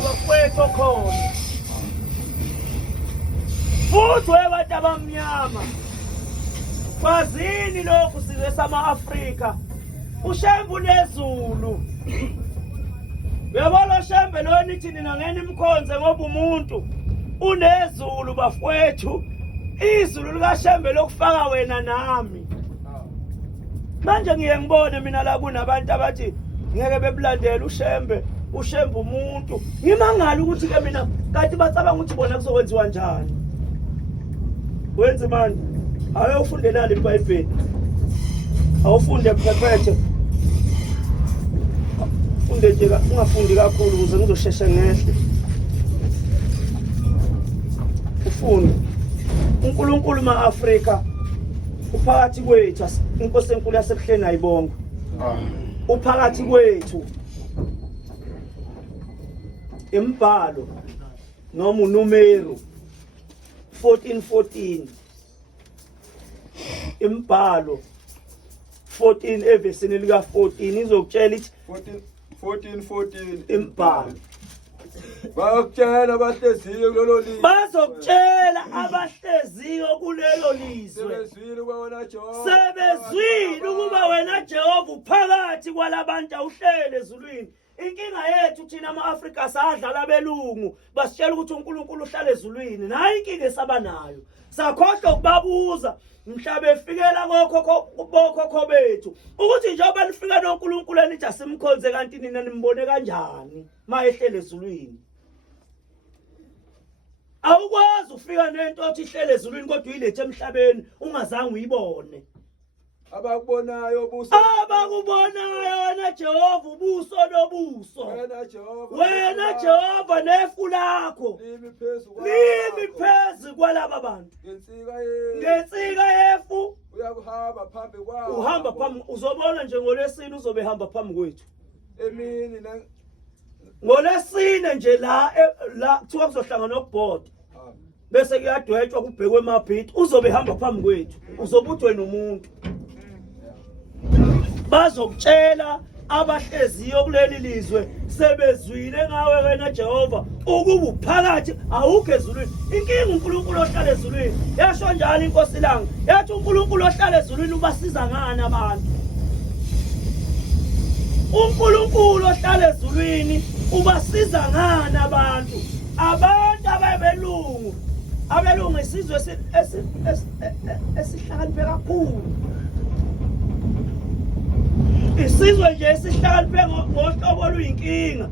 bafowethu khona futhi webantu abamnyama kwazini lokhu sizwe sama-Afrika ushembe unezulu uyabona ushembe lo nithi nina ngene imkhonze ngoba umuntu unezulu bafowethu izulu likashembe lokufaka wena nami manje ngiye ngibone mina la kunabantu abathi ngeke bebulandela ushembe umuntu ngimangala ukuthi ke mina kanti bacabanga ukuthi bona kuzokwenziwa njani wenze manje awufunde nalo iBhayibheli awufunde phephethe funde nje ungafundi kakhulu ukuze ngizosheshe ngehle ufunde uNkulunkulu ma-Afrika uphakathi kwethu inkosi enkulu yasebuhleni ayibonga uphakathi kwethu imbhalo noma uNumero 14:14 imbhalo 14 evesini lika 14 izokutshela ithi 14 imbhalo bakutshela abahleziyo kulelo lizwe bazokutshela abahleziyo kulelo lizwe sebezwile ukuba wena Jehova sebezwile ukuba wena Jehova uphakathi kwalabantu awuhlele ezulwini inkinga yethu thina ama-Afrika sadlala belungu basitshela ukuthi uNkulunkulu uhlala ezulwini nayo inkinga esabanayo sakhohlwa ukubabuza mhla befikela kokhokho bethu ukuthi njengoba nifika noNkulunkulu enithi asimkhonze kanti nina nimbone kanjani mayehlele ezulwini awukwazi ufika nento othi ihlele ezulwini kodwa uyilethe emhlabeni ungazange uyibone abakubonayo ubuso wena Jehova ubuso nobuso wena Jehova nefu lakho limi phezu kwalaba bantu ngensika yefu uyakuhamba phambi kwawo uhamba phambi uzobona nje ngolesine uzobe hamba phambi kwethu emini ngolesine nje la kuthiwa kuzohlangana nokubhoda bese kuyadwetshwa kubhekwe emabhidi uzobe hamba phambi kwethu uzobuthi wena umuntu bazokutshela abahleziyo kuleli lizwe sebezwile ngawe wena Jehova ukuba uphakathi awukho ezulwini inkinga uNkulunkulu ohlala ezulwini yasho njalo inkosi langa yathi uNkulunkulu ohlala ezulwini ubasiza ngani abantu uNkulunkulu ohlala ezulwini ubasiza ngani abantu abelungu isizwe esihlakaniphe kakhulu isizwe nje esihlakaniphe ngohlobo oluyinkinga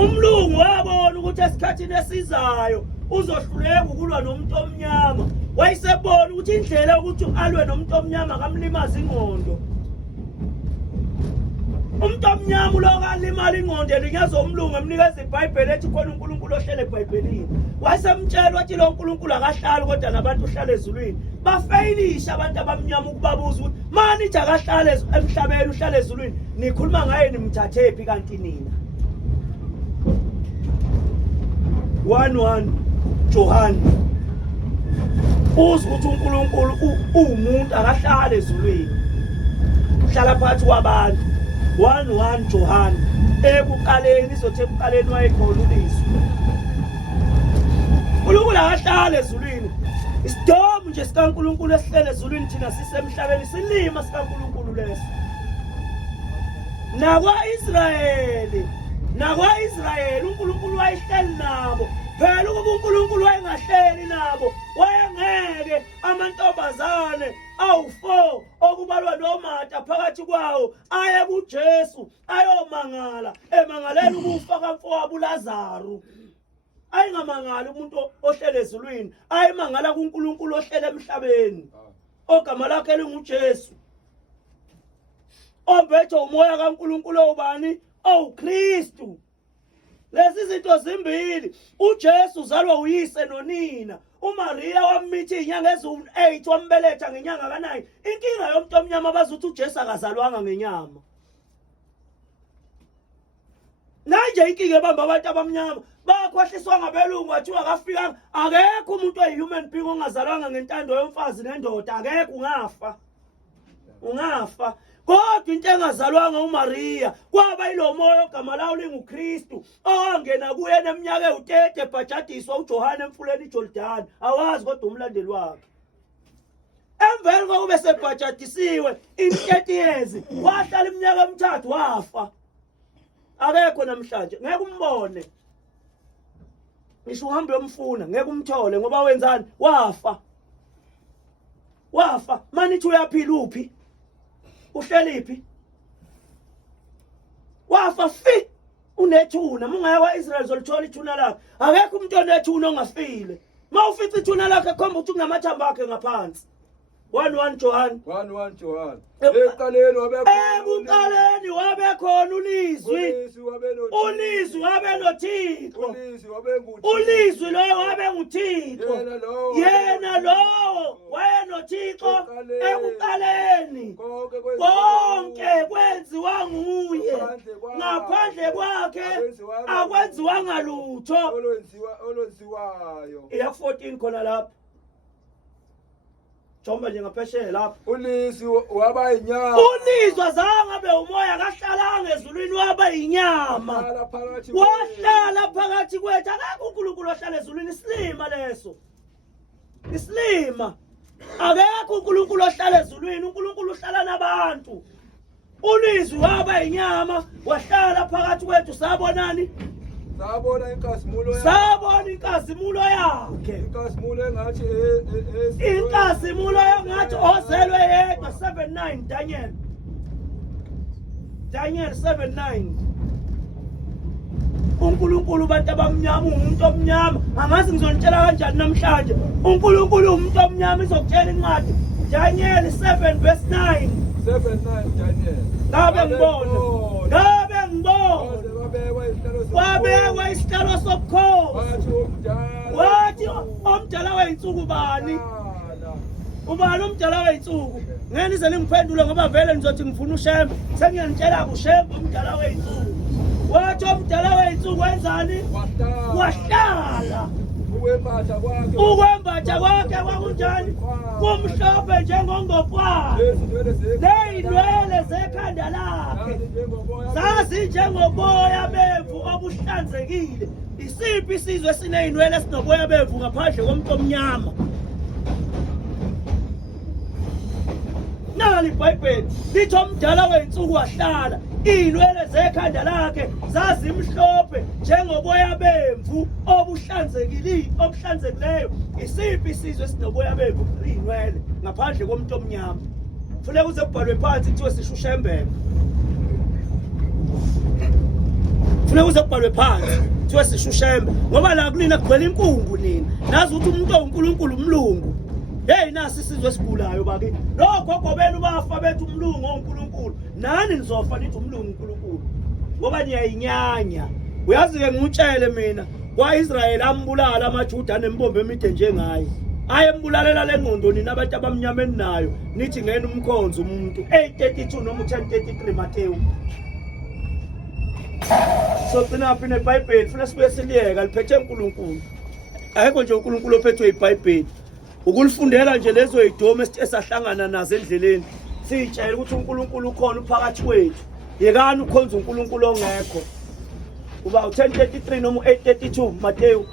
umlungu wabona ukuthi esikhathini esizayo uzohluleka ukulwa nomuntu omnyama wayesebona ukuthi indlela ukuthi alwe nomuntu omnyama kamlimaza ingqondo umuntu omnyama ulokalimala ingqondo elinyazwa umlungu emnikeza iBhayibheli ethi khona uNkulunkulu ohlele eBhayibhelini wayesemtshela wathi lo uNkulunkulu akahlali kodwa nabantu uhlala ezulwini bafayilisha abantu abamnyama ukubabuza ukuthi mani ithi akahlala emhlabeni uhlala ezulwini nikhuluma ngaye nimthathephi kanti nina 1 John uzi ukuthi uNkulunkulu uwumuntu akahlala ezulwini uhlala phakathi kwabantu 1 John ekuqaleni izothi ekuqaleni wayekhona uLizwi uNkulunkulu akahlala ezulwini isidomo nje sikaNkulunkulu esihlele ezulwini thina sisemhlabeni silima sikaNkulunkulu leso nakwa-Israyeli uNkulunkulu wayehleli nabo phela ukuba uNkulunkulu wayengahleli nabo wayengeke amantombazane awu4 okubalwa noMata phakathi kwawo aye kuJesu ayomangala emangalela ukufa kamfowabo uLazaro ayingamangali umuntu ohlele ezulwini ayimangala kuNkulunkulu ohlele emhlabeni ogama lakhe linguJesu ombethe umoya kaNkulunkulu ubani uKristu lezi zinto zimbili uJesu uzalwa uyise nonina uMaria wamithi inyanga ezu8 wambeletha ngenyanga ka9 inkinga yomuntu omnyama bazuthi uJesu akazalwanga ngenyama nanje inkinga ebamba abantu abamnyama bakhohliswa ngabelungu wathiwa akafika akekho umuntu oyihuman being ongazalwanga ngentando yomfazi nendoda akekho ungafa kodwa into engazalwanga uMaria kwaba yilo moya ogama lawo linguKristu owangena kuyena eminyaka ewu-30 ebhajadiswa uJohane emfuleni iJordani awazi kodwa umlandeli wakhe. Emveni kokube sebhajadisiwe in 30 years wahlala iminyaka emithathu wafa. Akekho namhlanje ngeke umbone. Ngisho uhambe uyomfuna ngeke umthole ngoba wenzani wafa. Wafa manithi uyaphila uphi? Uhlaliphi? Wafa fi unethuna mungaya kwaIsrael zolithola ithuna lakhe. Akekho umuntu onethuna ongafile. Mawufica ithuna lakhe khomba ukuthi kunamathamba akhe ngaphansi. 1 John. Ekuqaleni wabekhona ulizwi. Ulizwi wabe noThixo. Ulizwi loyo wabe nguThixo. Yena lowo wayenoThixo ekuqaleni. Konke kwenziwa nguye. Ngaphandle kwakhe akwenziwanga lutho. Olwenziwayo. Iya 14 khona lapha. Jomba nje ngaphesheya lapha. Ulizwi waba inyama. Ulizwi azange abe umoya kahlalanga ezulwini waba inyama. Wahlala phakathi kwethu akekho uNkulunkulu ohlala ezulwini isilima leso. Isilima. Akekho uNkulunkulu ohlala ezulwini, uNkulunkulu uhlala nabantu. Ulizwi waba inyama wahlala phakathi kwethu sabonani? Sabona inkazimulo yakhe. Sabona inkazimulo yakhe. Inkazimulo engathi inkazimulo engathi ozelwe yedwa 7:9 Daniel. Daniel 7:9. uNkulunkulu bantu abamnyama umuntu omnyama angazi ngizonitshela kanjani namhlanje uNkulunkulu umuntu omnyama izokutshela incwadi Daniel 7:9. 7:9 Daniel. Ngabe ngibona wabekwa isihlalo sobukhosi wathi omdala weyinsuku bani ubani umdala weyinsuku ngeke nize ningiphendule ngoba vele nizothi ngifuna uShembe sengiyanitshela kuShembe umdala weyinsuku wathi omdala weyinsuku wenzani wahlala ukwembatha kwakhe kwakunjani kumhlophe njengongopwana leyinwele zekhanda lakhe zazinjengoboya bemvu obuhlanzekile. Isiphi isizwe sineyinwele esinoboya bemvu ngaphandle komuntu omnyama? Nali iBhayibheli lithi omdala weyinsuku wahlala iy'nwele zekhanda lakhe zazimhlophe njengoboya bemvu obuhlanzekileyo. Isiphi isizwe esinoboya bemvu iy'nwele ngaphandle komuntu omnyama? Kufuneka uze kubhalwe phansi kuthiwe sishushembeke. Kufuneka uze kubhalwe phansi kuthiwe sishushembe ngoba la kunina kugcwele inkungu nina nazi ukuthi umuntu oNkulunkulu umlungu. Hey nasi isizwe esigulayo bakithi lokho benu bafa bethu umlungu oNkulunkulu nani nizofa nithi umlungu uNkulunkulu ngoba niyayinyanya. Uyazi-ke ngutshele mina kwaIsrael ambulala amaJuda anembombo emide njengaye ayembulalela lengqondo nina abantu abamnyama nayo nithi ngene umkhonzo umuntu 8:32 noma 10:33 Mateyu. So gcina apha neBhayibheli funa sibuye siliyeka liphethe uNkulunkulu. Ayikho nje uNkulunkulu ophethwe iBhayibheli. Ukulifundela nje lezo idome esahlangana nazo endleleni. Sitshela ukuthi uNkulunkulu ukhona phakathi kwethu. Yekani ukhonza uNkulunkulu ongekho. Uba u10:33 noma u8:32 Mateyu.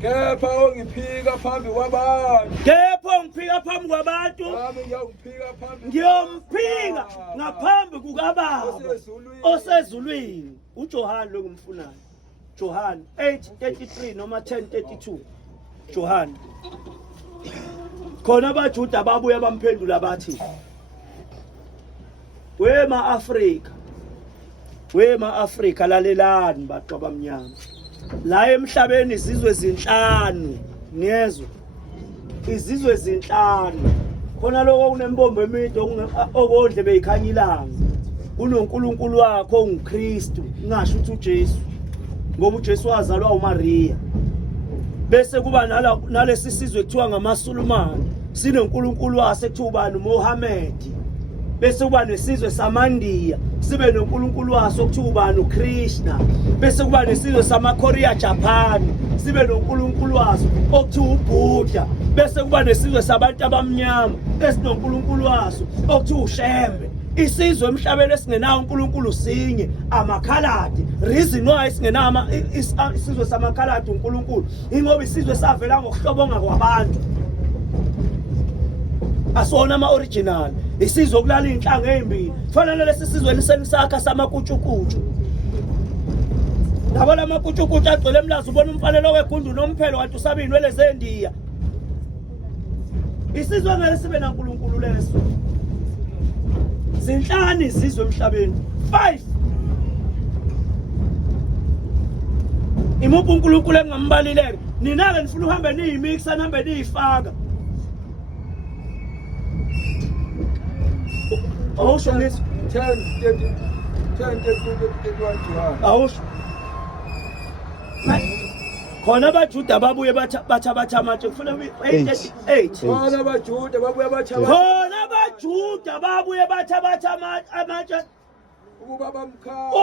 Kepha ongiphika phambi kwabantu. Kepha ongiphika phambi kwabantu. Ngiyomphika ngaphambi kukaBaba osezulwini. uJohane lo ngumfunayo. John 8:33 noma 10:32. John. Khona abaJuda babuya bamphendula bathi Wema Afrika lalelani bantu abamnyama. La emhlabeni izizwe ezinhlanu niyezwa. Izizwe ezinhlanu. Khona lokho kunembombo emide okondle beyikhanyilanga. kunoNkulunkulu wakho onguKristu, ngasho ukuthi uJesu, ngoba uJesu wazalwa uMaria. Bese kuba nalesi sizwe kuthiwa ngamaSulumane, sinoNkulunkulu wase kuthiwa ubani uMohammed. Bese kuba nesizwe samaNdiya, sibe noNkulunkulu waso okuthiwa ubani uKrishna. Bese kuba nesizwe samaKorea Japan, sibe noNkulunkulu waso okuthiwa uBuddha. Bese kuba nesizwe sabantu abamnyama esinoNkulunkulu waso okuthiwa uShembe. isizwe emhlabeni esingenawo uNkulunkulu sinye amakhaladi. Reason why singenawo isizwe samakhaladi uNkulunkulu ingoba isizwe savela ngokuhlobonga kwabantu. Asona ama-original. Isizwe okulala inhlanga ezimbili. Kufanele lesi sizweni senisakha samakutshukutshu. Yabona amakutshukutshu agcwele emlazi ubona umfanelo wegundu nomphelo wathi usaba inwele zendiya. Isizwe ngeke sibe naNkulunkulu leso. Zinhlanu izizwe emhlabeni. 5. Imuphi uNkulunkulu engambalileke? Nina-ke nifuna uhambe niyimixa nihambe niyifaka. Awusho ngithi 10, 31. awusho. Khona abaJuda babuye batha amatshe kufuna 8:38. Khona abaJuda babuye batha Khona abaJuda babuye batha amatshe ukuba bamkhaya.